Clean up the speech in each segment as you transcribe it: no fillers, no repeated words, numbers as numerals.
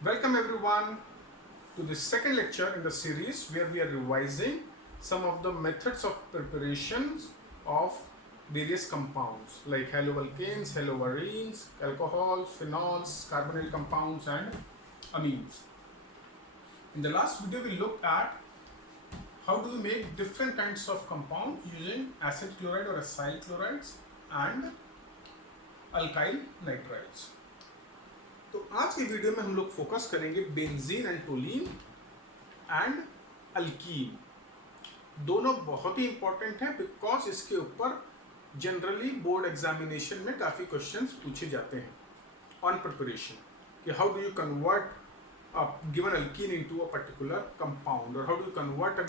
Welcome everyone to the second lecture in the series where we are revising some of the methods of preparations of various compounds like haloalkanes, haloarenes, alcohols, phenols, carbonyl compounds and amines. In the last video we looked at how do we make different kinds of compounds using acid chloride or acyl chlorides and alkyl nitrides. तो आज की video में हम लोग focus करेंगे benzene and टोलीन and alkyne. दोनों बहुत ही important हैं बिकॉज इसके ऊपर जनरली बोर्ड एग्जामिनेशन में काफ़ी क्वेश्चंस पूछे जाते हैं ऑन प्रिपरेशन कि how do you convert a given alkene into a particular compound और how do you convert a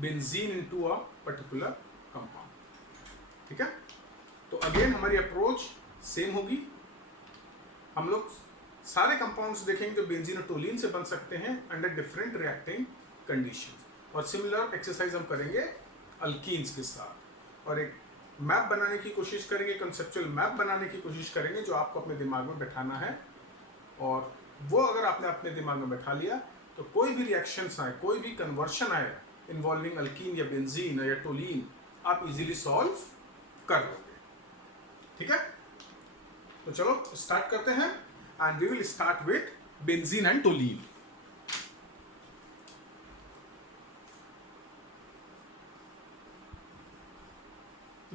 benzene into a particular compound. ठीक है, तो अगेन हमारी अप्रोच सेम होगी। हम लोग सारे कंपाउंड्स देखेंगे जो बेंजीन और टोलीन से बन सकते हैं अंडर डिफरेंट रिएक्टिंग कंडीशंस, और सिमिलर एक्सरसाइज हम करेंगे अल्कीन्स के साथ और एक मैप बनाने की कोशिश करेंगे, कंसेप्चुअल मैप बनाने की कोशिश करेंगे जो आपको अपने दिमाग में बैठाना है। और वो अगर आपने अपने दिमाग में बैठा लिया तो कोई भी रिएक्शंस आए, कोई भी कन्वर्शन आए इन्वॉल्विंग अल्कीन या बेंजीन या टोलीन, आप इजीली सॉल्व कर लोगे। ठीक है, तो चलो स्टार्ट करते हैं and we will start with benzene and toluene.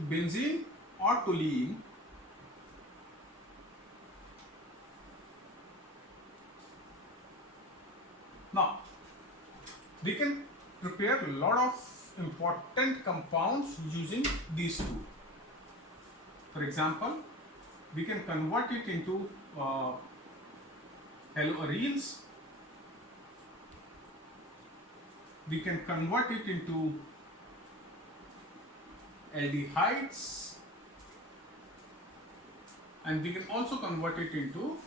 Benzene or toluene now we can prepare a lot of important compounds using these two. For example, we can convert it into haloarenes, we can convert it into aldehydes, and we can also convert it into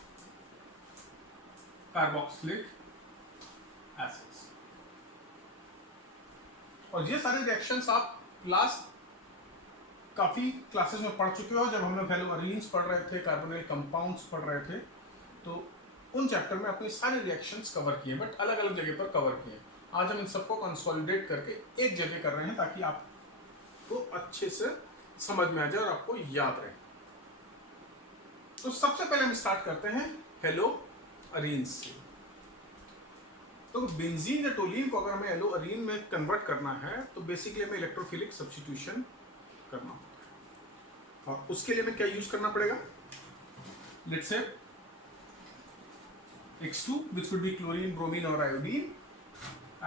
carboxylic acids. और ये सारे reactions आप last काफ़ी classes में पढ़ चुके हो। जब हम लोग हेलोअरीन्स पढ़ रहे थे, कार्बोनिल कंपाउंड्स पढ़ रहे थे, तो उन चैप्टर में आपने सारे रिएक्शंस कवर किए बट अलग अलग जगह पर कवर किए। आज हम इन सबको कंसोलिडेट करके एक जगह कर रहे हैं ताकि आपको अच्छे से समझ में आ जाए और आपको याद रहे। तो सबसे पहले हम स्टार्ट करते हैं हेलोअरीन्स से। तो बेंजीन या टोलीन को अगर हमें हेलोअरीन में कन्वर्ट करना है तो बेसिकली हमें इलेक्ट्रोफिलिक सब्स्टिट्यूशन करना होता है, और उसके लिए हमें क्या यूज करना पड़ेगा। Let's say X2 which would be chlorine, bromine or iodine,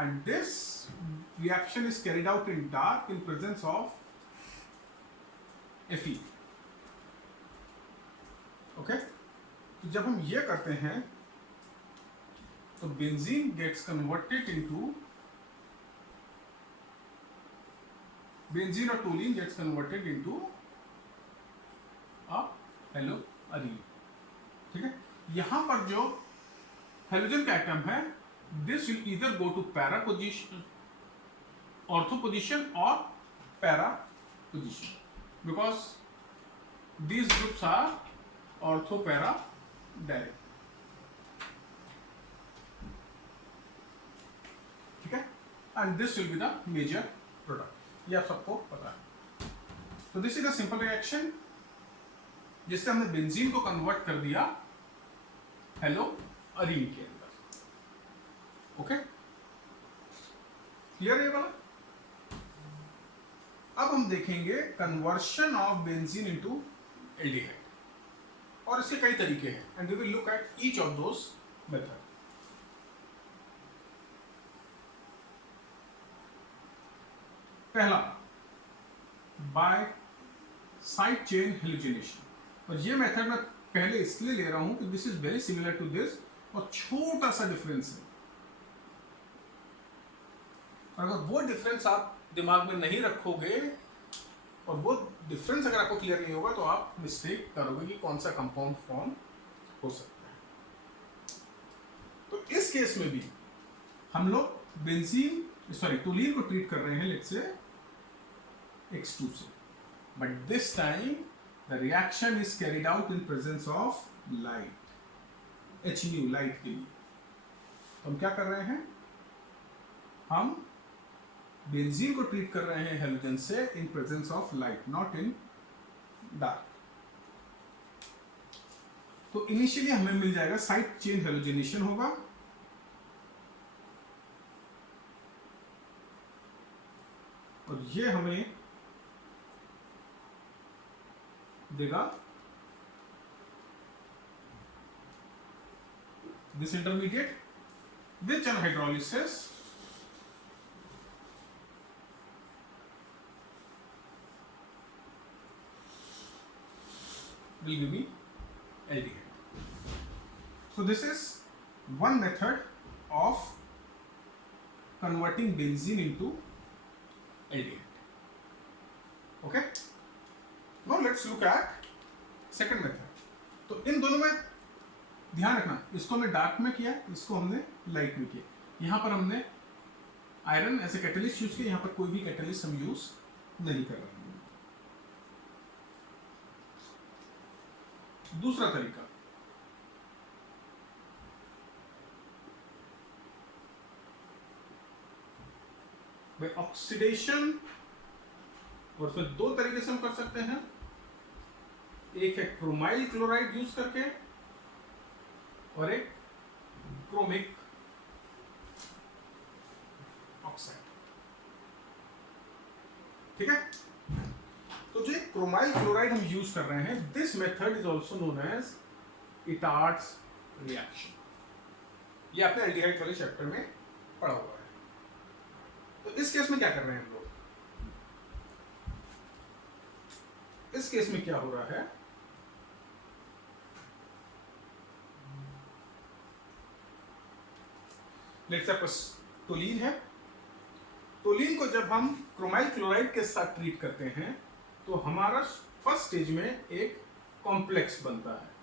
and this reaction is carried out in dark in presence of Fe. Okay, तो जब हम ये करते हैं तो benzene gets converted into benzene or toluene gets converted into a haloarine। ठीक है, यहां पर जो हेलोजन का एटम है this will either go to para position, ortho position और para position because these groups are ortho para direct. ठीक है, and this will be the major product, ये आप सबको पता है। तो this is a simple reaction जिससे हमने बेंजीन को कन्वर्ट कर दिया हेलोअरीन के अंदर। ओके, क्लियर है वाला। अब हम देखेंगे conversion of benzene into aldehyde, और इसके कई तरीके हैं and we will look at each of those method. पहला बाय साइड चेन हेलोजिनेशन, और ये मेथड मैं पहले इसलिए ले रहा हूं कि this is very similar to this और छोटा सा डिफरेंस है। और अगर वो डिफरेंस आप दिमाग में नहीं रखोगे और वो डिफरेंस अगर आपको क्लियर नहीं होगा तो आप मिस्टेक करोगे कि कौन सा कंपाउंड फॉर्म हो सकता है। तो इस केस में भी हम लोग बेंजीन टोलीन को ट्रीट कर रहे हैं लेट्स से X2 से, but this time the reaction is carried out in presence of light, h nu, light के लिए। हम क्या कर रहे हैं, हम बेंजीन को ट्रीट कर रहे हैं हेलोजन से इन presence of light, not in dark. तो इनिशियली हमें मिल जाएगा साइड चेन हेलोजनेशन होगा, और ये हमें देगा this intermediate, which on hydrolysis will give me aldehyde. So this is one method of converting benzene into aldehyde. Okay, now let's look at second method. तो इन दोनों में ध्यान रखना, इसको हमने डार्क में किया, इसको हमने लाइट में किया। यहाँ पर हमने iron as a catalyst use किया, यहाँ पर कोई भी कैटलिस्ट हम यूज नहीं कर रहे हैं। दूसरा तरीका, भाई ऑक्सीडेशन, और उसमें दो तरीके से हम कर सकते हैं। एक है क्रोमाइल क्लोराइड यूज करके, और एक क्रोमिक ऑक्साइड। ठीक है, तो जो क्रोमाइल क्लोराइड हम यूज कर रहे हैं, this method is also known as Etard's reaction. ये आपने एल्डिहाइड वाले चैप्टर में पढ़ा हुआ है। तो इस केस में क्या कर रहे हैं हम लोग, इस केस में क्या हो रहा है, लेट्स सपोज टोलीन है। टोलीन को जब हम क्रोमाइल क्लोराइड के साथ ट्रीट करते हैं तो हमारा फर्स्ट स्टेज में एक कॉम्प्लेक्स बनता है।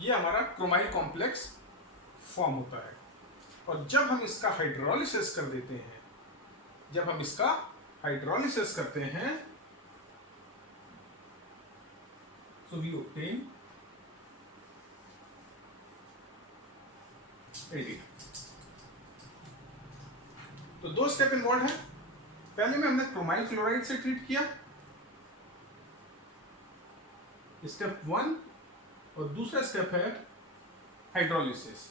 ये हमारा क्रोमाइल कॉम्प्लेक्स फॉर्म होता है, और जब हम इसका हाइड्रोलिसिस कर देते हैं, जब हम इसका हाइड्रोलिसिस करते हैं, so we obtain aldehyde। तो दो स्टेप इन्वॉल्व है। पहले में हमने क्रोमाइल क्लोराइड से ट्रीट किया, स्टेप 1, और दूसरा स्टेप है हाइड्रोलिसिस।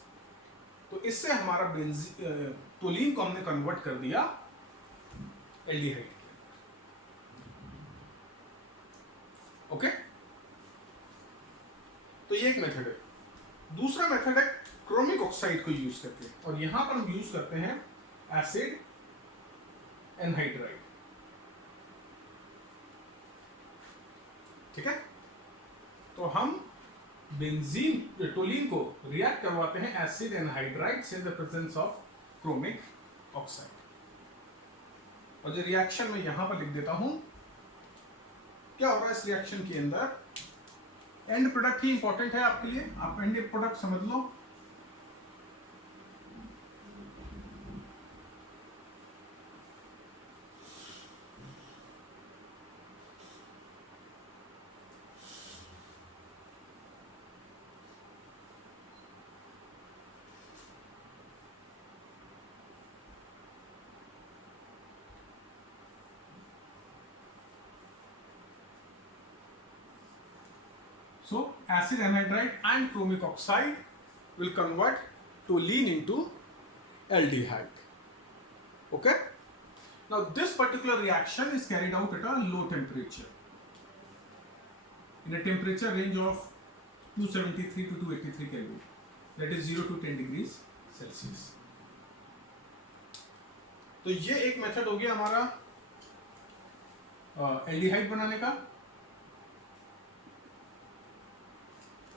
तो इससे हमारा टोलीन को हमने कन्वर्ट कर दिया एल्डिहाइड। ओके, तो ये एक मेथड है। दूसरा मेथड है क्रोमिक ऑक्साइड को यूज करके, और यहां पर हम यूज करते हैं एसिड एनहाइड्राइड। ठीक है, तो हम बेंजीन टोलीन को रिएक्ट करवाते हैं एसिड एनहाइड्राइड से in the presence of chromic oxide. और जो रिएक्शन में यहां पर लिख देता हूं, क्या होगा इस रिएक्शन के अंदर, एंड प्रोडक्ट ही इंपॉर्टेंट है आपके लिए, आप एंड प्रोडक्ट समझ लो। So acid anhydride and chromic oxide will convert toluene into aldehyde. Okay. Now this particular reaction is carried out at a low temperature, in a temperature range of 273 to 283 Kelvin, that is 0 to 10 degrees Celsius. तो ये एक method हो गया हमारा aldehyde बनाने का।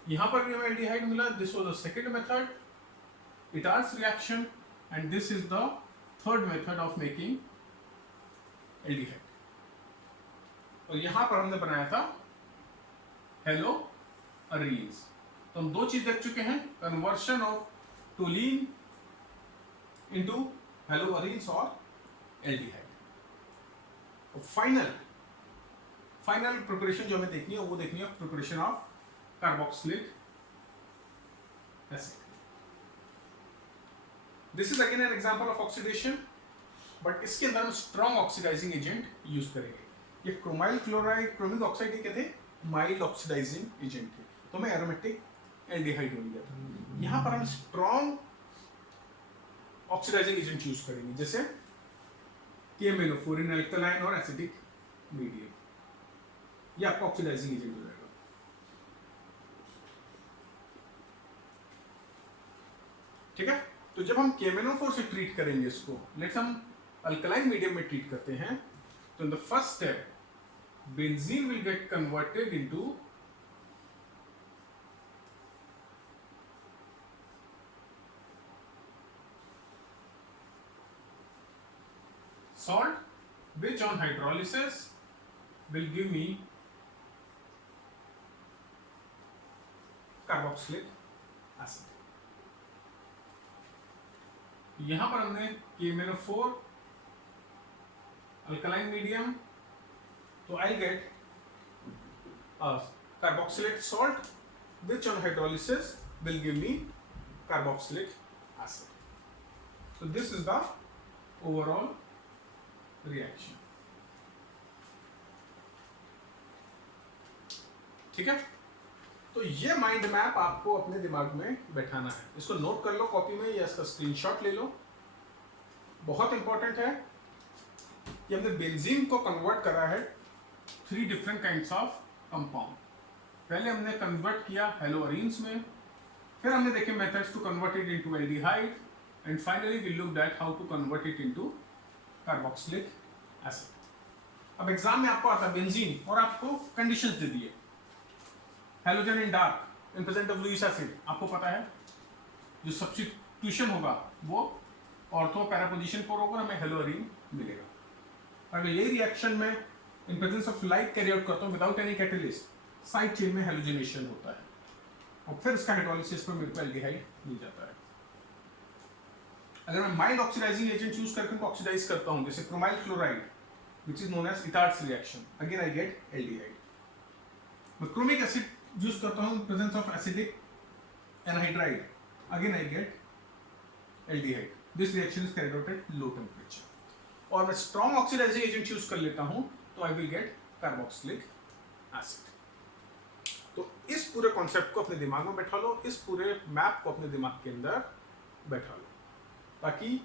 यहां पर भी हमें एल्डिहाइड मिला, this was the second method, Etard's reaction, and this is the third method of making aldehyde. और यहां पर हमने बनाया था हेलो अरीन्स। तो हम दो चीज देख चुके हैं, conversion of टोलीन into hello arenes और एल्डिहाइड। फाइनल प्रिपरेशन जो हमें देखनी है वो देखनी है preparation of carboxylic acid. This is again an example of oxidation, but इसके अंदर हम स्ट्रॉन्ग ऑक्सीडाइजिंग एजेंट यूज करेंगे. ये क्रोमाइल क्लोराइड, क्रोमिक ऑक्साइड ये क्या थे? माइल्ड ऑक्सीडाइजिंग एजेंट थे, तो हमें एरोमेटिक एल्डिहाइड बन गया था. यहां पर हम स्ट्रॉन्ग ऑक्सीडाइजिंग एजेंट यूज करेंगे, जैसे KMnO4 इन अल्कलाइन और एसिडिक मीडियम. ये आपका ऑक्सीडाइजिंग एजेंट हो जाएगा. ठीक है, तो जब हम KMnO4 से ट्रीट करेंगे इसको, लेट्स हम अल्कलाइन मीडियम में ट्रीट करते हैं, तो in the first step benzene will get converted into salt, which on hydrolysis will give me carboxylic acid. यहां पर हमने KMnO4 अल्कलाइन मीडियम, तो I get carboxylate salt which on hydrolysis will give me carboxylic acid. So this is the overall reaction. ठीक है, तो ये mind map आपको अपने दिमाग में बैठाना है. इसको नोट कर लो कॉपी में या इसका स्क्रीनशॉट ले लो. बहुत इंपॉर्टेंट है कि हमने बेंजीन को कन्वर्ट करा है 3 डिफरेंट काइंड्स ऑफ कंपाउंड. पहले हमने कन्वर्ट किया हेलोअरीन्स में, फिर हमने देखे methods to convert it into aldehyde, and finally we looked at how to convert it into carboxylic acid. अब एग्जाम में आपको आता है बेंजीन और आपको कंडीशंस दे दिए. Halogen in dark in presence of Lewis acid, आपको पता है जो सब्स्टिट्यूशन होगा वो ऑर्थो पैरा पोजीशन पर होगा, हमें हेलोअरीन मिलेगा. अगर ये रिएक्शन में इन presence of light carry out करता हूँ without any catalyst, side chain में हेलोजनेशन होता है और फिर इसका हाइड्रोलिसिस पर मेरे को एल्डिहाइड मिल जाता है. अगर मैं माइल्ड ऑक्सीडाइजिंग एजेंट यूज करके उनको ऑक्सीडाइज करता हूं, जैसे chromyl chloride which is known as Etard's reaction, again I get aldehyde. मैं क्रोमिक एसिड यूज करता हूं in presence of acidic anhydride, again I get aldehyde. This reaction is carried out at low temperature. और मैं strong oxidising agent use कर लेता हूं तो I will get carboxylic acid. तो इस पूरे कॉन्सेप्ट को अपने दिमाग में बैठा लो, इस पूरे मैप को अपने दिमाग के अंदर बैठा लो, ताकि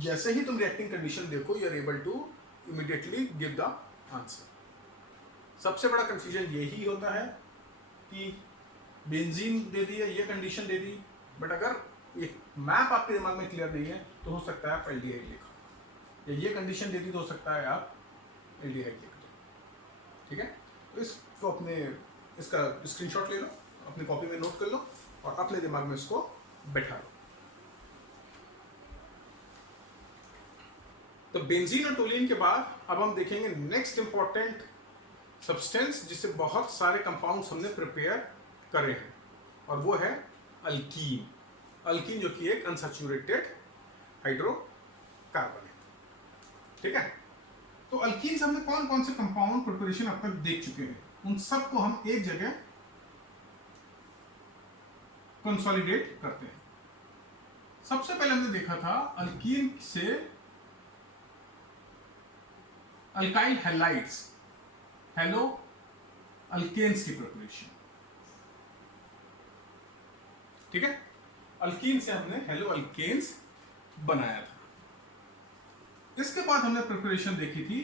जैसे ही तुम रिएक्टिंग कंडीशन देखो you are able to immediately give the answer. सबसे बड़ा कंफ्यूजन यही होता है कि बेंजीन दे दी है, ये कंडीशन दे दी, बट अगर ये मैप आपके दिमाग में क्लियर नहीं है तो हो सकता है आप एल्डिहाइड लिखो, या ये कंडीशन दे दी तो हो सकता है आप एल्डिहाइड लिख दो. ठीक है, तो इसको अपने इसका स्क्रीनशॉट ले लो, अपनी कॉपी में नोट कर लो और अपने दिमाग में इसको बैठा लो. तो बेंजीन और टोल्यूइन के बाद अब हम देखेंगे नेक्स्ट इंपॉर्टेंट सब्सटेंस जिससे बहुत सारे कंपाउंड्स हमने प्रिपेयर करे हैं, और वो है अल्कीन. अल्कीन जो कि एक अनसैचुरेटेड हाइड्रोकार्बन है. ठीक है, तो अल्कीन से हमने कौन कौन से कंपाउंड प्रिपरेशन अब तक देख चुके हैं, उन सबको हम एक जगह कंसोलिडेट करते हैं. सबसे पहले हमने देखा था अल्कीन से अल्काइल हैलाइड्स, हेलो अल्केन्स की प्रिपरेशन. ठीक है, अल्कीन से हमने हेलो अल्केन्स बनाया था. इसके बाद हमने प्रिपरेशन देखी थी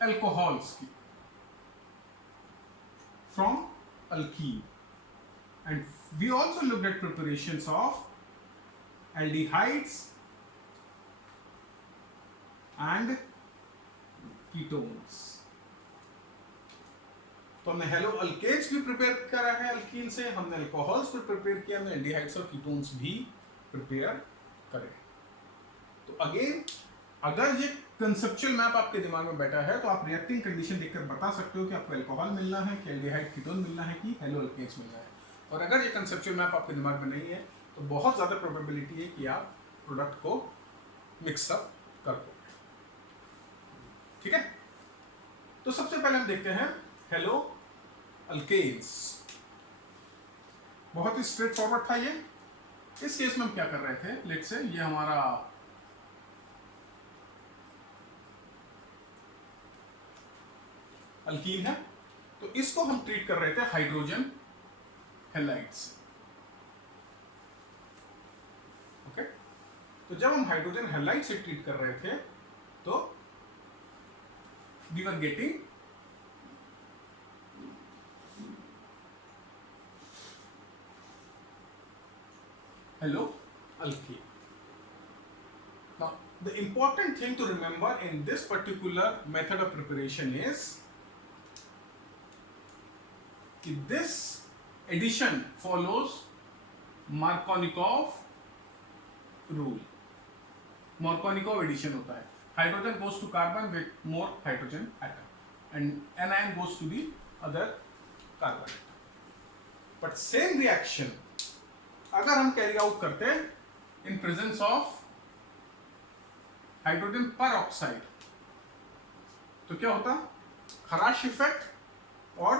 अल्कोहल्स की from alkene, and we also looked at preparations of aldehydes and ketones. तो हमने हेलो अल्केन्स भी प्रिपेयर करा है अल्कीन से, हमने अल्कोहल्स भी प्रिपेयर किया, हमने एल्डिहाइड्स और कीटोन्स भी प्रिपेयर करे. तो अगेन अगर ये कंसेप्चुअल मैप आपके दिमाग में बैठा है तो आप रिएक्टिंग कंडीशन देखकर बता सकते हो कि आपको अल्कोहल मिलना है कि एल्डिहाइड कीटोन मिलना है कि हेलो अल्केन्स मिलना है. और अगर ये कंसेप्चुअल मैप आपके दिमाग में नहीं है तो बहुत ज़्यादा प्रोबेबिलिटी है कि आप प्रोडक्ट को मिक्सअप कर दोगे। ठीक है, तो सबसे पहले हम देखते हैं हेलो अल्केन्स। बहुत ही स्ट्रेट फॉरवर्ड था ये। इस केस में हम क्या कर रहे थे, लेट्स से ये हमारा अल्कीन है, तो इसको हम ट्रीट कर रहे थे हाइड्रोजन हैलाइड्स। ओके, तो जब हम हाइड्रोजन हैलाइड से ट्रीट कर रहे थे तो we were getting halo alkene. Now, the important thing to remember in this particular method of preparation is that this addition follows Markovnikov rule. Markovnikov addition होता है, hydrogen goes to carbon with more hydrogen atom and anion goes to the other carbon atom. But same reaction अगर हम carry out करते in presence of hydrogen पर oxide तो क्या होता, खराश इफेक्ट, और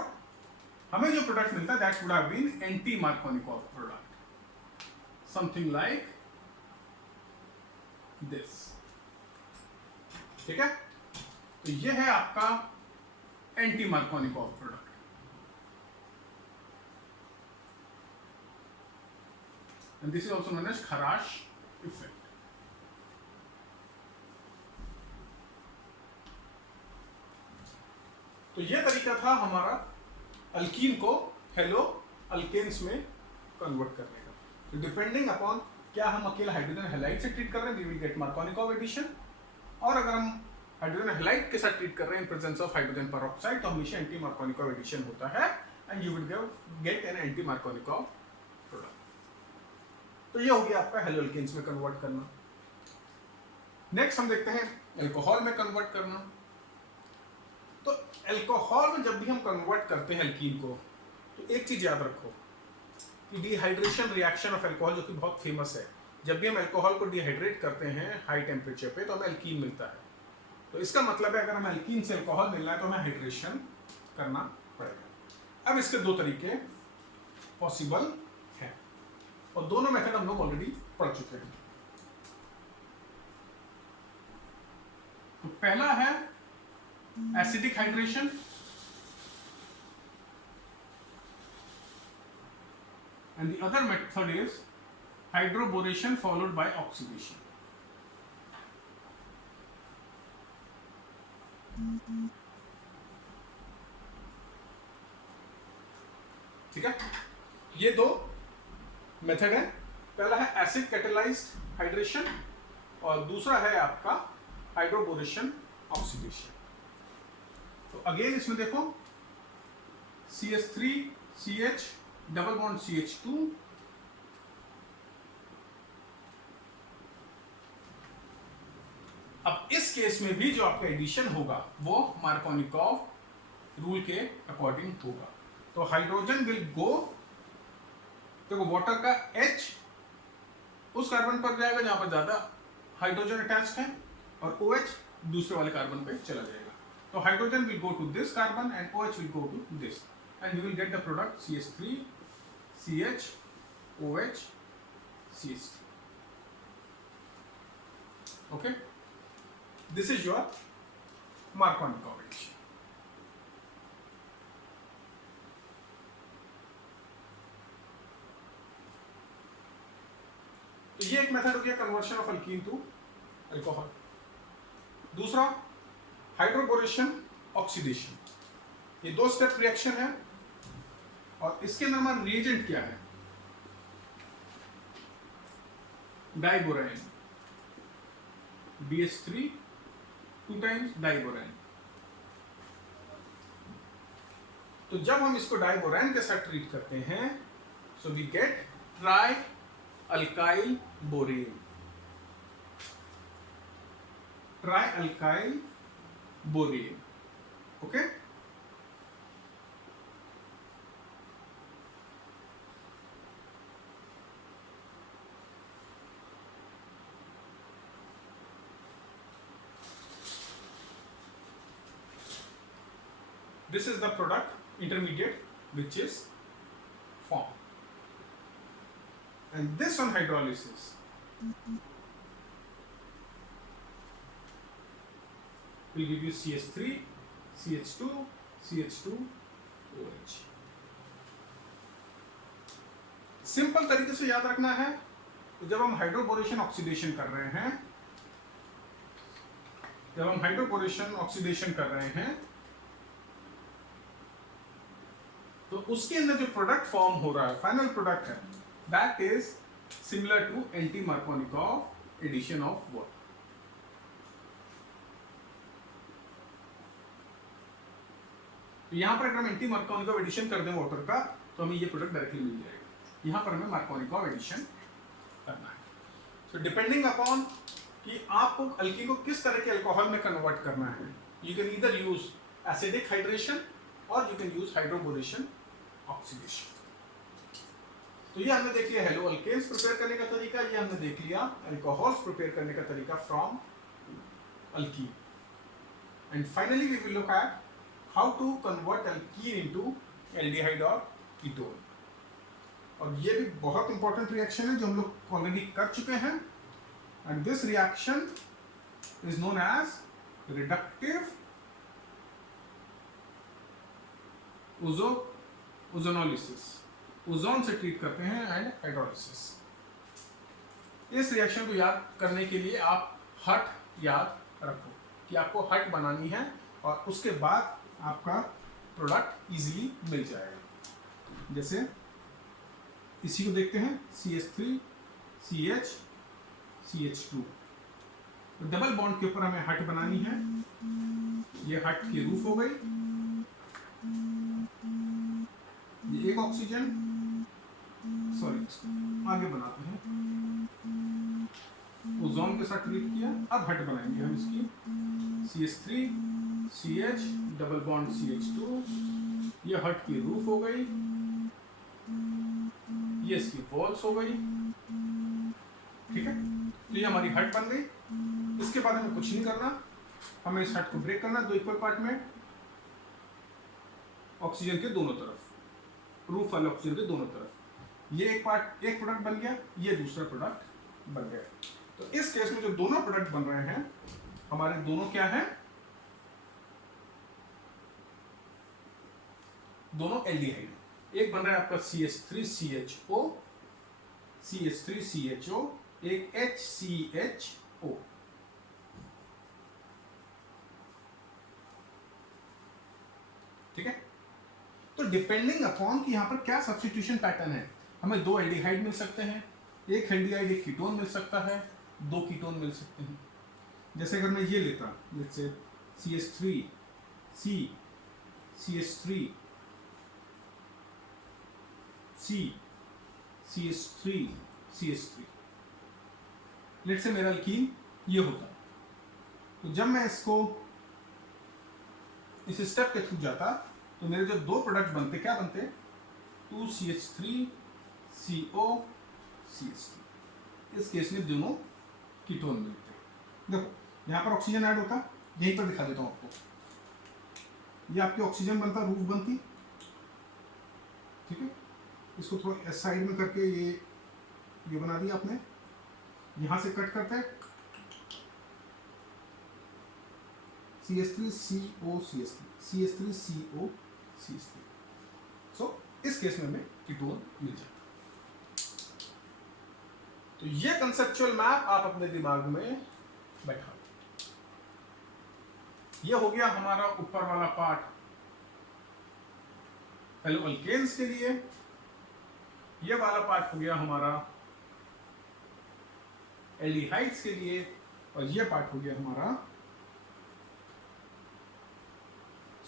हमें जो प्रोडक्ट मिलता है that would have been anti Markovnikov product, something like this. ठीक है, तो ये है आपका anti Markovnikov product. And this is also known as Kharasch effect. तो ये तरीका था हमारा अल्कीन को हेलो अल्केन्स में कन्वर्ट करने का। तो डिपेंडिंग अपॉन क्या हम अकेला हाइड्रोजन हैलाइड से ट्रीट कर रहे हैं, we will get Markovnikov addition, और अगर हम हाइड्रोजन हैलाइड के साथ ट्रीट कर रहे हैं इन प्रेजेंस ऑफ हाइड्रोजन परऑक्साइड तो हमेशा एंटी मार्कोनिकोव एडिशन होता है and you will get an anti Markovnikov product. तो ये हो गया आपका हेलो अल्केन्स में कन्वर्ट करना। नेक्स्ट हम देखते हैं अल्कोहल में कन्वर्ट करना। तो अल्कोहल में जब भी हम कन्वर्ट करते हैं अल्कीन को तो एक चीज याद रखो कि डिहाइड्रेशन रिएक्शन ऑफ अल्कोहल जो कि बहुत फेमस है, जब भी हम अल्कोहल को डिहाइड्रेट करते हैं हाई टेम्परेचर पे तो हमें अल्कीन मिलता है। तो इसका मतलब है अगर हमें अल्कीन से अल्कोहल मिलना है तो हमें हाइड्रेशन करना पड़ेगा। अब इसके दो तरीके पॉसिबल हैं और दोनों मेथड हम लोग ऑलरेडी पढ़ चुके हैं। तो पहला है acidic hydration, and the other method is hydroboration followed by oxidation. ठीक है, ये दो मेथड है। पहला है एसिड कैटेलाइज्ड हाइड्रेशन और दूसरा है आपका हाइड्रोबोरेशन ऑक्सीडेशन। तो अगेन इसमें देखो CH3 CH double bond CH2, अब इस केस में भी जो आपका एडिशन होगा वो मार्कोनिकोव रूल के अकॉर्डिंग होगा। तो हाइड्रोजन विल गो, देखो वाटर का H उस कार्बन पर जाएगा जहां पर ज्यादा हाइड्रोजन अटैच्ड है और OH दूसरे वाले कार्बन पे चला जाएगा। तो hydrogen will go to this carbon and OH will go to this and you will get the product CH3 CH OH CH3. Okay, this is your Markovnikov addition. तो ये एक मेथड हो गया conversion of alkene to alcohol. दूसरा hydroboration oxidation, ये दो step reaction है और इसके अंदर हमारा रिएजेंट क्या है, डाइबोराइन BH3 2 टाइम्स डाइबोराइन। तो जब हम इसको डाइबोराइन के साथ ट्रीट करते हैं so we get trialkyl borane, trialkyl borane. Okay, This is the product intermediate which is formed, and this on hydrolysis will give you CH3, CH2, CH2, OH. Simple तरीके से याद रखना है, तो जब हम हाइड्रोबोरेशन ऑक्सीडेशन कर रहे हैं, तो उसके अंदर जो प्रोडक्ट फॉर्म हो रहा है, फाइनल प्रोडक्ट है, that is similar to anti Markovnikov addition of water. तो यहां पर अगर हम एंटी मार्कोनिकॉव एडिशन कर दें वाटर का, तो हमें ये प्रोडक्ट डायरेक्टली मिल जाएगा. यहां पर हमें मार्कोनिकॉव एडिशन करना है. तो डिपेंडिंग अपॉन कि आपको अल्कीन को किस तरह के अल्कोहल में कन्वर्ट करना है, you can either use acidic hydration or you can use hydroboration oxidation. तो ये हमने देख लिया हेलो अल्केन्स प्रिपेयर करने का तरीका, ये हमने देख लिया अल्कोहल्स प्रिपेयर करने का तरीका from alkene. And finally we will look at how to convert alkene into aldehyde और कीटोन. और ये भी बहुत इंपॉर्टेंट रिएक्शन है जो हम लोग ऑलरेडी कर चुके हैं. And this reaction is known as reductive ozonolysis. Ozone से ट्रीट करते हैं एंड हाइड्रोलिसिस. इस रिएक्शन को याद करने के लिए आप हट याद रखो कि आपको हट बनानी है और उसके बाद आपका प्रोडक्ट इजीली मिल जाएगा. जैसे इसी को देखते हैं, CH3 CH CH2. तो डबल बॉन्ड के ऊपर हमें हट बनानी है. ये हट की रूफ हो गई. ये एक ऑक्सीजन, सॉरी आगे बनाते हैं, ओजोन के साथ ट्रीट किया. अब हट बनाएंगे हम इसकी. CH3 CH double bond CH2. ये हट की रूफ हो गई. ये इसकी वॉल्स हो गई. ठीक है, तो ये हमारी हट बन गई. इसके बाद हमें कुछ नहीं करना, हमें इस हट को ब्रेक करना 2 इक्वल पार्ट में. ऑक्सीजन के दोनों तरफ, रूफ वाले ऑक्सीजन के दोनों तरफ. ये एक पार्ट, एक प्रोडक्ट बन गया, ये दूसरा प्रोडक्ट बन गया. तो इस केस में जो दोनों प्रोडक्ट बन रहे हैं हमारे, दोनों क्या हैं? दोनों एल्डिहाइड. एक बन रहा है आपका CH3CHO, CH3CHO, एक HCHO. ठीक है, तो डिपेंडिंग अपॉन कि यहां पर क्या सब्स्टिट्यूशन पैटर्न है, हमें 2 एल्डिहाइड मिल सकते हैं, एक एल्डिहाइड एक कीटोन मिल सकता है, 2 कीटोन मिल सकते हैं. जैसे अगर मैं ये लेता, जैसे CH3 C CH3 C CH3 CH3, late से मेरा अल्कीन ये होता. तो जब मैं इसको इस स्टेप के थ्रू जाता, तो मेरे जो 2 प्रोडक्ट बनते, क्या बनते? 2CH3 CO CH3. इस केस में दोनों कीटोन मिलते. देखो यहाँ पर ऑक्सीजन ऐड होता, यहीं पर दिखा देता हूँ आपको. ये आपकी ऑक्सीजन बनता, रूफ बनती. ठीक है, इसको थोड़ा साइड में करके ये बना दिया आपने. यहां से कट करते हैं CH3 CO CH3, CH3 CO CH3. सो इस केस में हमें कीटोन मिल जाता. तो ये कंसेप्चुअल मैप आप अपने दिमाग में बैठा. ये हो गया हमारा ऊपर वाला पार्ट हेलो अल्केन्स के लिए. ये वाला पार्ट हो गया हमारा एल्डिहाइड्स के लिए, और ये पार्ट हो गया हमारा,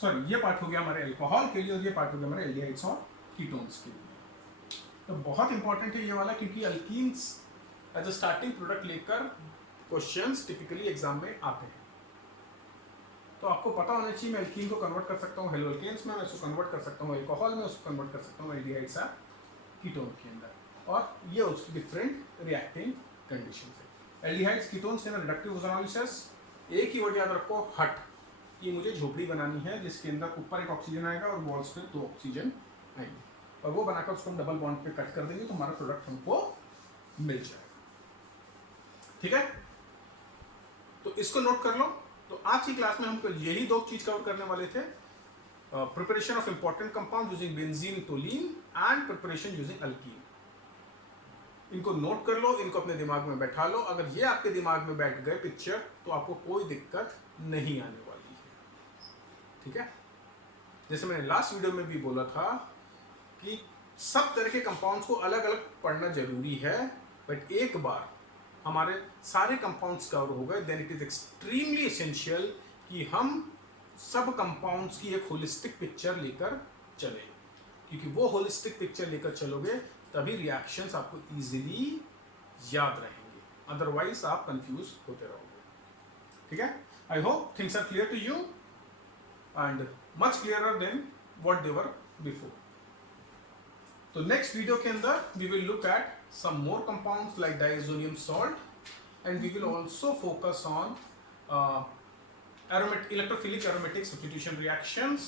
सॉरी ये पार्ट हो गया हमारे अल्कोहल के लिए, और ये पार्ट हो गया हमारे एल्डिहाइड्स और कीटोन्स के लिए. तो बहुत इंपॉर्टेंट है ये वाला, क्योंकि alkenes as a starting product लेकर क्वेश्चंस टिपिकली एग्जाम में आते हैं. तो आपको पता होना चाहिए मैं अल्कीन को कन्वर्ट कर सकता हूँ हेलो अल्केन्स में, मैं उसको कन्वर्ट कर सकता हूँ अल्कोहल में, उसको कन्वर्ट कर सकता हूँ एल्डिहाइड्स और कीटोन के अंदर, और ये उसकी डिफरेंट रिएक्टिंग कंडीशन है. एल्डिहाइड्स कीटोन्स इन रिडक्टिव ओजोनोलिसिस, एक ही वर्ड याद रखो हट. कि मुझे झोपड़ी बनानी है जिसके अंदर ऊपर एक ऑक्सीजन आएगा और वॉल्स पे 2 ऑक्सीजन आएंगे, और वो बनाकर उसको हम डबल बॉन्ड पे कट कर देंगे तो हमारा प्रोडक्ट हमको मिल जाएगा। ठीक है, तो इसको नोट कर लो। तो आज की क्लास में हम यही 2 चीज कवर करने वाले थे, preparation of important compound using benzene टोलीन and preparation using alkyne. इनको नोट कर लो, इनको अपने दिमाग में बैठा लो। अगर ये आपके दिमाग में बैठ गए पिक्चर तो आपको कोई दिक्कत नहीं आने वाली है। ठीक है, जैसे मैंने लास्ट वीडियो में भी बोला था कि सब तरह के कंपाउंड्स को अलग अलग पढ़ना जरूरी है, बट एक बार हमारे सारे कंपाउंड्स कवर हो गए then it is extremely essential कि हम सब कंपाउंड्स की एक होलिस्टिक पिक्चर लेकर चले, क्योंकि वो होलिस्टिक पिक्चर लेकर चलोगे तभी रिएक्शंस आपको इजीली याद रहेंगे, अदरवाइज आप कंफ्यूज होते रहोगे। ठीक है, I hope things are clear to you and much clearer than what they were before. तो नेक्स्ट वीडियो के अंदर we will look at some more compounds like diazonium salt, and we will also focus on electrophilic aromatic substitution reactions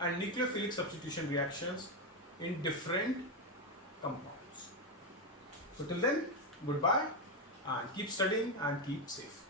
and nucleophilic substitution reactions in different compounds. So till then, goodbye and keep studying and keep safe.